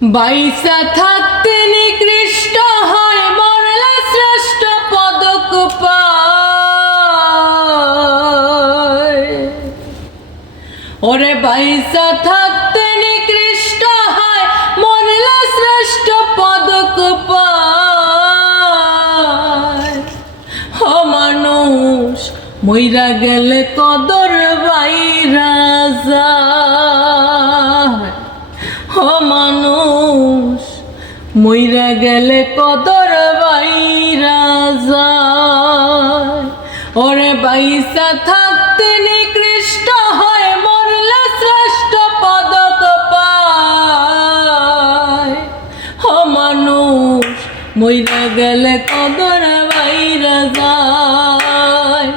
বাইসা থাকতে নিকৃষ্ট হয়, মরলে শ্রেষ্ঠ পদক ওরে বাইসা থাকতে নিকৃষ্ট হয়, মরলে শ্রেষ্ঠ পদক ও মানুষ, মইরা গেলে কদর বাইরা মানুষ মইরা গেলে কদর বাইরা যায়। ওরে বাইসা থাকতে নিকৃষ্ট হয়, মরলে শ্রেষ্ঠ পদক পায়। ও মানুষ মইরা গেলে কদর বাইরা যায়।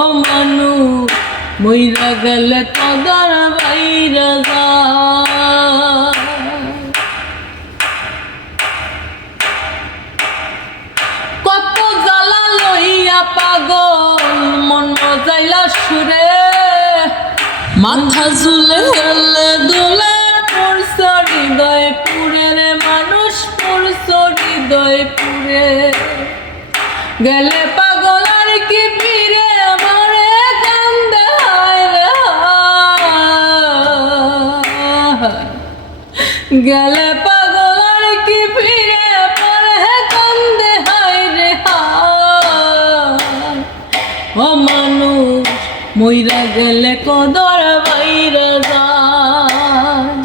ও মানুষ মইরা গেলে কদর বাইরা যায়। পাগল, মন মজাইলা সুরে। মাথা ঝুলে হেলে দুলে পুরস হৃদয় পুরে রে, মানুষ পুরস হৃদয় পুরে গেলে পাগল আর কি ফিরে, আমারে কান্দে গেলে পাগল ও মানুষ মইরা গেলে কদর বাইরে যায়।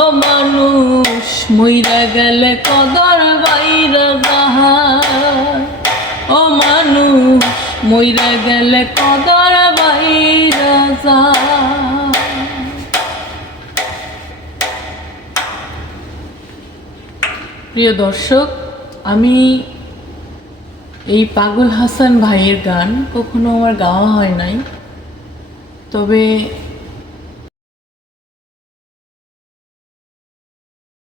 ও মানুষ মইরা গেলে কদর বাইরে যায়। ও মানুষ মইরা গেলে কদর বাইরে যায়। প্রিয় দর্শক, আমি এই পাগল হাসান ভাইয়ের গান কখনো আমার গাওয়া হয় নাই। তবে